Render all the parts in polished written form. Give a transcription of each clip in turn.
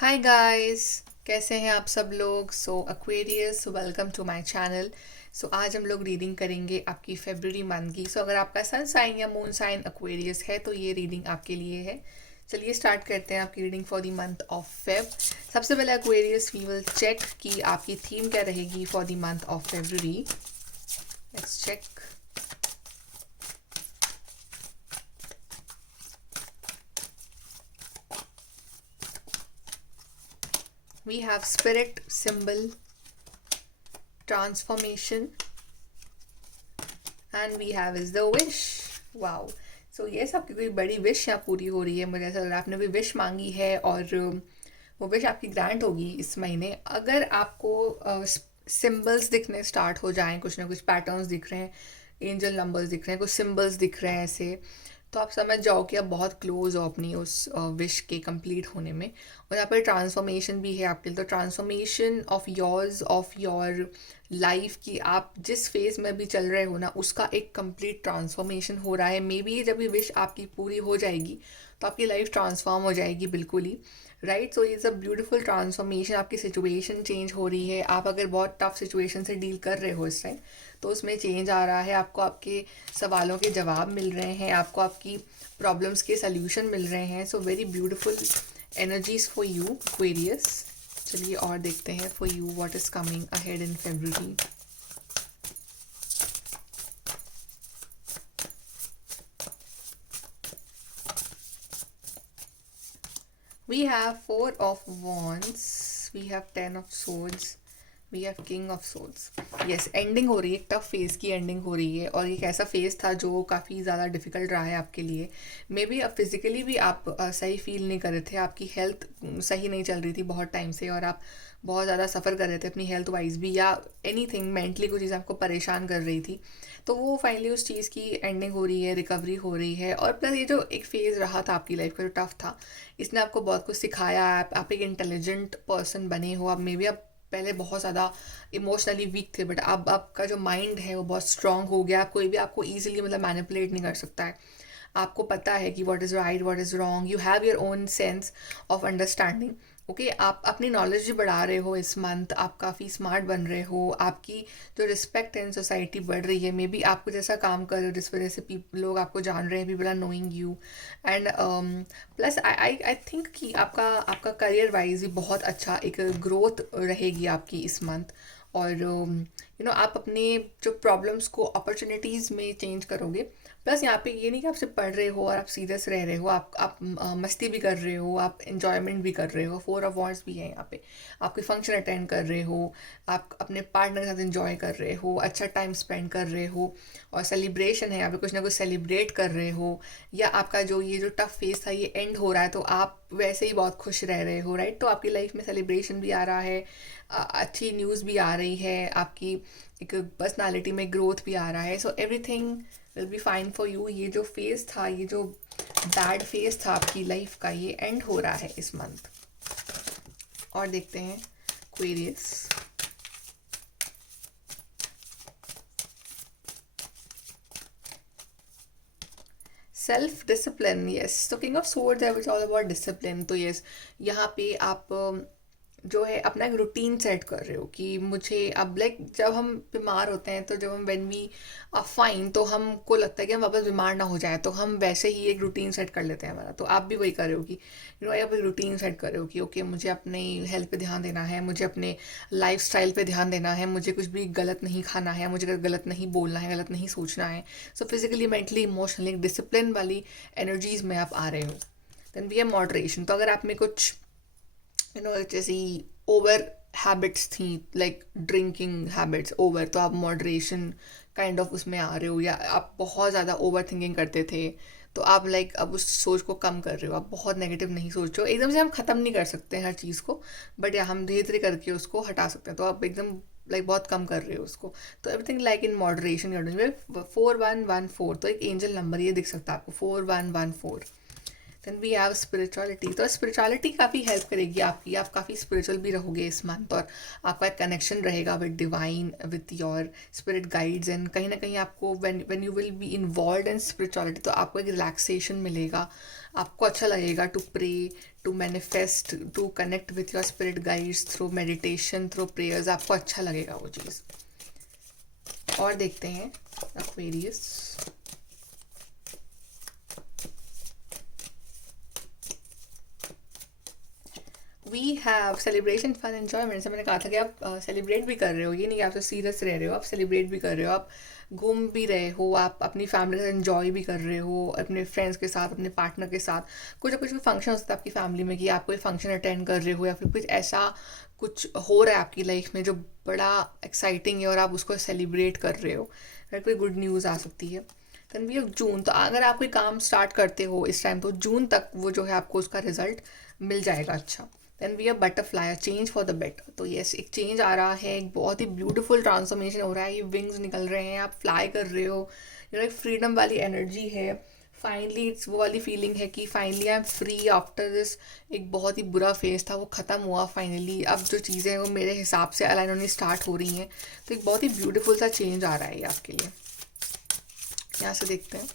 Hi guys, कैसे हैं आप सब लोग। Aquarius, welcome to my channel. आज हम लोग रीडिंग करेंगे आपकी फेब्रुअरी मंथ की। अगर आपका सन साइन या मून साइन एक्वेरियस है तो ये रीडिंग आपके लिए है। चलिए स्टार्ट करते हैं आपकी reading for the month of Feb. सबसे पहले एक्वेरियस वी विल चेक कि आपकी थीम क्या रहेगी for the month of February. Let's check. We have spirit symbol, transformation, and we have is the wish. Wow. Yes, आपकी कोई बड़ी wish यहाँ पूरी हो रही है। मुझे ऐसा लग रहा है आपने कोई विश मांगी है और वो विश आपकी ग्रांट होगी इस महीने। अगर आपको सिंबल्स दिखने स्टार्ट हो जाएं, कुछ ना कुछ पैटर्न्स दिख रहे हैं, एंजल नंबर्स दिख रहे हैं, कुछ सिंबल्स दिख रहे हैं ऐसे, तो आप समझ जाओ कि आप बहुत क्लोज हो अपनी उस विश के कंप्लीट होने में। और यहाँ पर ट्रांसफॉर्मेशन भी है आपके लिए। तो transformation of yours, of your life की, आप जिस फेज में भी चल रहे हो ना, उसका एक कंप्लीट ट्रांसफॉर्मेशन हो रहा है। मे बी जब ये विश आपकी पूरी हो जाएगी तो आपकी लाइफ ट्रांसफॉर्म हो जाएगी बिल्कुल ही। Right. Is a beautiful transformation. आपकी सिचुएशन चेंज हो रही है। आप अगर बहुत टफ सिचुएशन से डील कर रहे हो इस टाइम, तो उसमें चेंज आ रहा है। आपको आपके सवालों के जवाब मिल रहे हैं, आपको आपकी प्रॉब्लम्स के सल्यूशन मिल रहे हैं। Very beautiful energies for you Aquarius. चलिए और देखते हैं for you what is coming ahead in February. We have Four of Wands, we have Ten of Swords, we have king of souls. Yes, ending हो रही है, एक tough phase की ending हो रही है। और एक ऐसा फेज़ था जो काफ़ी ज़्यादा डिफ़िकल्ट रहा है आपके लिए। मे बी अब फिज़िकली भी आप सही फील नहीं कर रहे थे, आपकी हेल्थ सही नहीं चल रही थी बहुत टाइम से, और आप बहुत ज़्यादा सफ़र कर रहे थे अपनी हेल्थ वाइज भी, या एनी थिंग मेंटली कोई चीज़ आपको परेशान कर रही थी। तो वो फाइनली उस चीज़ की एंडिंग हो रही है, रिकवरी हो रही है। और प्लस ये जो एक फ़ेज़ रहा था आपकी लाइफ का जो टफ था, इसने आपको बहुत कुछ सिखाया। आप एक इंटेलिजेंट पर्सन बने हो। अब मे बी आप पहले बहुत ज़्यादा इमोशनली वीक थे, बट अब आपका जो माइंड है वो बहुत स्ट्रांग हो गया। कोई भी आपको ईजिली मतलब मैनिपुलेट नहीं कर सकता है। आपको पता है कि what is right, what is wrong. You have your own sense of understanding. Okay, आप अपनी नॉलेज भी बढ़ा रहे हो इस मंथ। आप काफ़ी स्मार्ट बन रहे हो। आपकी जो रिस्पेक्ट है इन सोसाइटी बढ़ रही है। मे बी आप कुछ ऐसा काम कर रहे हो जिस वजह से लोग आपको जान रहे हैं, people are knowing you. And plus I think कि आपका आपका करियर वाइज भी बहुत अच्छा एक ग्रोथ रहेगी आपकी इस मंथ। और आप अपने जो प्रॉब्लम्स को अपॉर्चुनिटीज़ में चेंज करोगे। प्लस यहाँ पे ये नहीं कि आप सिर्फ पढ़ रहे हो और आप सीरियस रह रहे हो, आप मस्ती भी कर रहे हो, आप इंजॉयमेंट भी कर रहे हो। फोर ऑफ वॉन्ड्स भी है यहाँ पे। आप कोई फंक्शन अटेंड कर रहे हो, आप अपने पार्टनर के साथ इंजॉय कर रहे हो, अच्छा टाइम स्पेंड कर रहे हो, और सेलिब्रेशन है यहाँ पे, कुछ ना कुछ सेलिब्रेट कर रहे हो। या आपका जो ये जो टफ फेज था ये एंड हो रहा है, तो आप वैसे ही बहुत खुश रह रहे हो। राइट। तो आपकी लाइफ में सेलिब्रेशन भी आ रहा है, अच्छी न्यूज़ भी आ रही है, आपकी एक पर्सनालिटी में ग्रोथ भी आ रहा है। Everything will be fine for you. ये जो फेज़ था, ये जो बैड फेज़ था आपकी लाइफ का, ये एंड हो रहा है इस मंथ। और देखते हैं क्वेरियस। Self discipline. यस, तो किंग ऑफ सोर्ड्स है, विच ऑल अबाउट डिसिप्लिन। तो यस, यहाँ पे आप जो है अपना एक रूटीन सेट कर रहे हो कि मुझे अब लाइक जब हम बीमार होते हैं, तो जब हम व्हेन वी आर फाइन, तो हमको लगता है कि हम वापस बीमार ना हो जाए, तो हम वैसे ही एक रूटीन सेट कर लेते हैं हमारा। तो आप भी वही कर रहे हो कि आप एक रूटीन सेट कर रहे हो कि ओके, मुझे अपनी हेल्थ पे ध्यान देना है, मुझे अपने लाइफ स्टाइल पे ध्यान देना है, मुझे कुछ भी गलत नहीं खाना है, मुझे गलत नहीं बोलना है, गलत नहीं सोचना है। फिजिकली, मेंटली, इमोशनली डिसिप्लिन वाली एनर्जीज में आप आ रहे हो। देन वी है मॉडरेशन। तो अगर आप में कुछ जैसी ओवर हैबिट्स थी, लाइक ड्रिंकिंग हैबिट्स ओवर, तो आप मॉडरेशन काइंड ऑफ उसमें आ रहे हो। या आप बहुत ज़्यादा ओवर थिंकिंग करते थे, तो आप लाइक अब उस सोच को कम कर रहे हो। आप बहुत नेगेटिव नहीं सोच रहे हो। एकदम से हम ख़त्म नहीं कर सकते हैं हर चीज़ को, बट या हम धीरे धीरे करके उसको हटा सकते हैं। तो आप एकदम लाइक बहुत कम कर रहे हो उसको। तो एवरीथिंग लाइक इन मॉडरेशन कर। 4114, तो एक एंजल नंबर ये दिख सकता है आपको, 4114। Then we have spirituality. तो स्पिरिचुअलिटी काफ़ी हेल्प करेगी आपकी, आप काफ़ी स्पिरिचुअल भी रहोगे इस मंथ, और आपका एक कनेक्शन रहेगा with divine, with your spirit guides, and कहीं ना कहीं आपको when you will be involve in spirituality तो आपको एक रिलैक्सेशन मिलेगा, आपको अच्छा लगेगा to pray, to manifest, to connect with your spirit guides through meditation, through prayers, आपको अच्छा लगेगा वो चीज़। और देखते हैं Aquarius. We have celebration fun enjoyment. से मैंने कहा था कि आप सेलिब्रेट भी कर रहे हो, ये नहीं कि आप तो सीरियस रह रहे हो, आप सेलिब्रेट भी कर रहे हो, आप घूम भी रहे हो, आप अपनी फैमिली के साथ एंजॉय भी कर रहे हो, अपने फ्रेंड्स के साथ, अपने पार्टनर के साथ। कुछ ना कुछ भी फंक्शन होता है आपकी फैमिली में कि आप कोई फंक्शन अटेंड कर रहे हो, या फिर कुछ ऐसा कुछ हो रहा है आपकी लाइफ में जो बड़ा एक्साइटिंग है और आप उसको सेलिब्रेट कर रहे हो, फिर कोई गुड न्यूज़ आ सकती है। देन वी हैव जून। तो अगर आप कोई काम स्टार्ट करते हो इस टाइम तो जून तक वो जो है आपको उसका रिजल्ट मिल जाएगा अच्छा। Then we are butterfly, change for the better. तो यस, एक चेंज आ रहा है, एक बहुत ही ब्यूटीफुल ट्रांसफॉर्मेशन हो रहा है, ये विंग्स निकल रहे हैं, आप फ्लाई कर रहे हो, एक फ्रीडम वाली एनर्जी है। फाइनली इट्स वो वाली फीलिंग है कि finally I am free after this, एक बहुत ही बुरा फेज था वो ख़त्म हुआ फाइनली, अब जो चीज़ें हैं वो मेरे हिसाब से अलाइन होनी स्टार्ट हो रही हैं। तो एक बहुत ही ब्यूटीफुल सा चेंज आ रहा है ये आपके लिए। यहाँ से देखते हैं।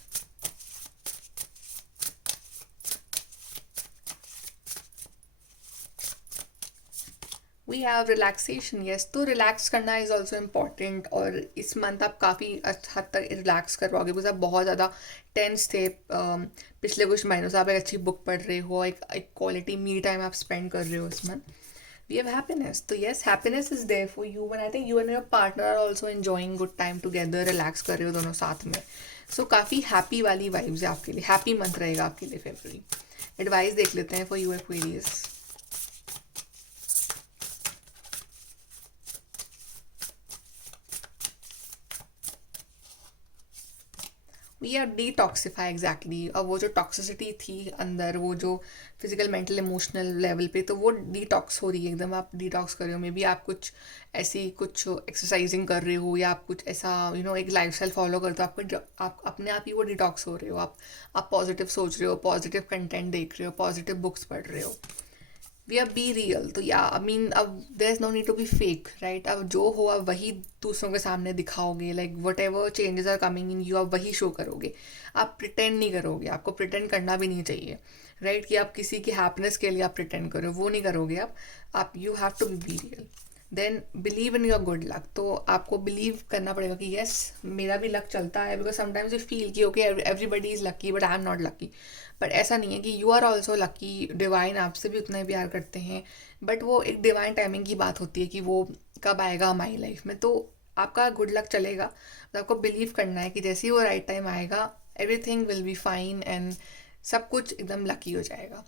We have relaxation. यस, तो रिलैक्स करना इज़ ऑल्सो इम्पॉर्टेंट, और इस मंथ आप काफ़ी हद तक रिलैक्स कर पाओगे, बिकॉज आप बहुत ज़्यादा टेंस थे पिछले कुछ महीनों से। आप एक अच्छी बुक पढ़ रहे हो, एक क्वालिटी मी टाइम आप स्पेंड कर रहे हो इस मंथ। We have happiness. तो yes, happiness is there for you, and I think you and your partner are also enjoying good time together, relax कर रहे हो दोनों साथ में। सो काफ़ी हैप्पी वाली वाइब्स है आपके लिए, हैप्पी मंथ रहेगा आपके लिए फरवरी। एडवाइस देख लेते हैं for you Aquarius. We are detoxify exactly. अब वो जो टॉक्सिसिटी थी अंदर, वो जो फिजिकल मेंटल इमोशनल लेवल पे, तो वो डिटॉक्स हो रही है एकदम, आप डिटॉक्स कर रहे हो। मे बी आप कुछ ऐसी कुछ एक्सरसाइजिंग कर रहे हो, या आप कुछ ऐसा एक लाइफस्टाइल फॉलो करते हो, आपको आप अपने आप ही वो डिटॉक्स हो रहे हो। आप पॉजिटिव सोच रहे हो, पॉजिटिव कंटेंट देख रहे हो, पॉजिटिव बुक्स पढ़ रहे हो। We are be real. तो या आई मीन अब there is no need to be fake, right. अब जो हो आप वही दूसरों के सामने दिखाओगे, like whatever changes are coming in you, आप वही शो करोगे, आप प्रिटेंड नहीं करोगे। आपको प्रिटेंड करना भी नहीं चाहिए, राइट, कि आप किसी की हैप्पीनेस के लिए आप प्रिटेंड करो, वो नहीं करोगे आप you have to be real. Then believe in your good luck. तो आपको बिलीव करना पड़ेगा कि यस, मेरा भी लक चलता है, बिकॉज समटाइम्स यू फील कि okay everybody is lucky but I am not lucky. But ऐसा नहीं है, कि you are also lucky, divine आपसे भी उतना ही प्यार करते हैं, बट वो एक डिवाइन टाइमिंग की बात होती है कि वो कब आएगा हमारी लाइफ में। तो आपका गुड लक चलेगा, तो आपको बिलीव करना है कि जैसे ही वो राइट टाइम आएगा everything will be fine, and सब कुछ एकदम लकी हो जाएगा।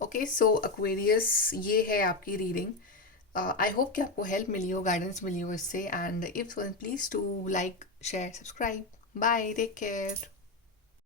ओके, सो एक्वेरियस, ये है आपकी रीडिंग। आई होप कि आपको हेल्प मिली हो, गाइडेंस मिली हो इससे, and if so please to like, share, subscribe. Bye, take care.